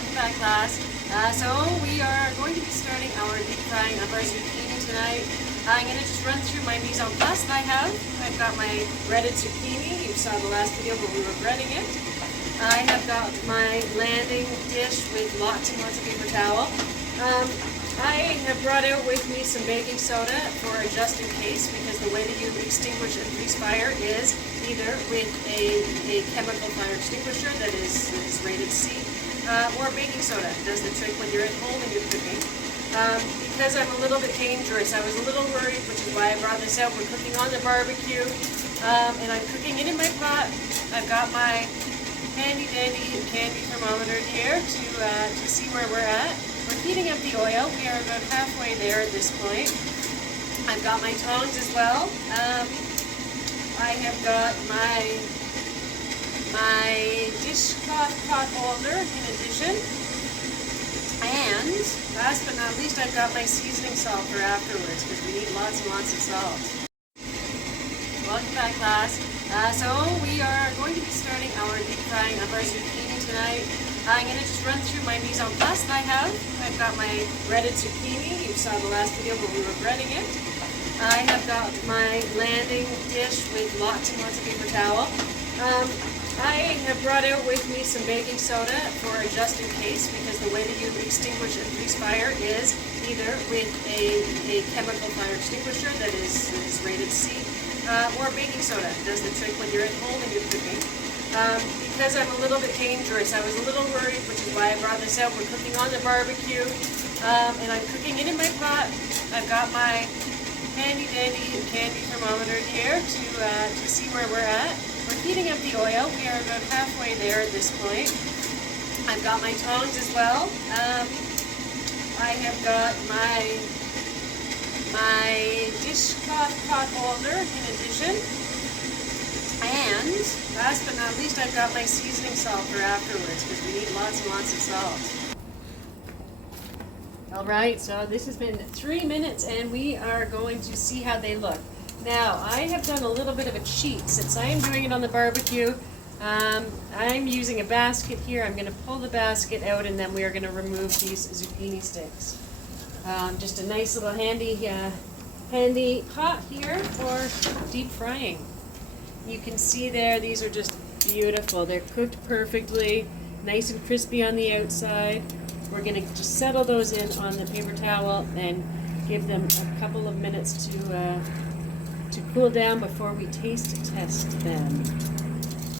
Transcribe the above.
Welcome back, class. So we are going to be starting our deep frying of our zucchini tonight. I'm going to just run through my mise en place that I have. I've got my breaded zucchini. You saw the last video where we were breading it. I have got my landing dish with lots and lots of paper towel. I have brought out with me some baking soda for a just in case, because the way that you extinguish and grease fire is either with a chemical fire extinguisher that is rated C, or baking soda. It does the trick when you're at home and you're cooking. Because I'm a little bit dangerous, I was a little worried, which is why I brought this out. We're cooking on the barbecue, and I'm cooking it in my pot. I've got my handy dandy candy thermometer here to see where we're at. We're heating up the oil. We are about halfway there at this point. I've got my tongs as well. I have got my dishcloth pot holder in addition. And last but not least, I've got my seasoning salt for afterwards, because we need lots and lots of salt. Welcome back, class. So we are going to be starting our deep frying of our zucchini tonight. I'm going to just run through my mise en place that I have. I've got my breaded zucchini. You saw the last video where we were breading it. I have got my landing dish with lots and lots of paper towel. I have brought out with me some baking soda for a just in case, because the way that you extinguish and grease fire is either with a chemical fire extinguisher that is rated C, or baking soda. It does the trick when you're at home and you're cooking. Because I'm a little bit dangerous, I was a little worried, which is why I brought this out. We're cooking on the barbecue, and I'm cooking it in my pot. I've got my handy dandy candy thermometer here to see where we're at. We're heating up the oil. We are about halfway there at this point. I've got my tongs as well. I have got my dishcloth pot holder in addition. And last but not least, I've got my seasoning salt for afterwards, because we need lots and lots of salt. Alright, so this has been 3 minutes and we are going to see how they look. Now, I have done a little bit of a cheat. Since I am doing it on the barbecue, I'm using a basket here. I'm going to pull the basket out and then we are going to remove these zucchini sticks. Just a nice little handy pot here for deep frying. You can see there, these are just beautiful. They're cooked perfectly, nice and crispy on the outside. We're going to just settle those in on the paper towel and give them a couple of minutes to cool down before we taste test them.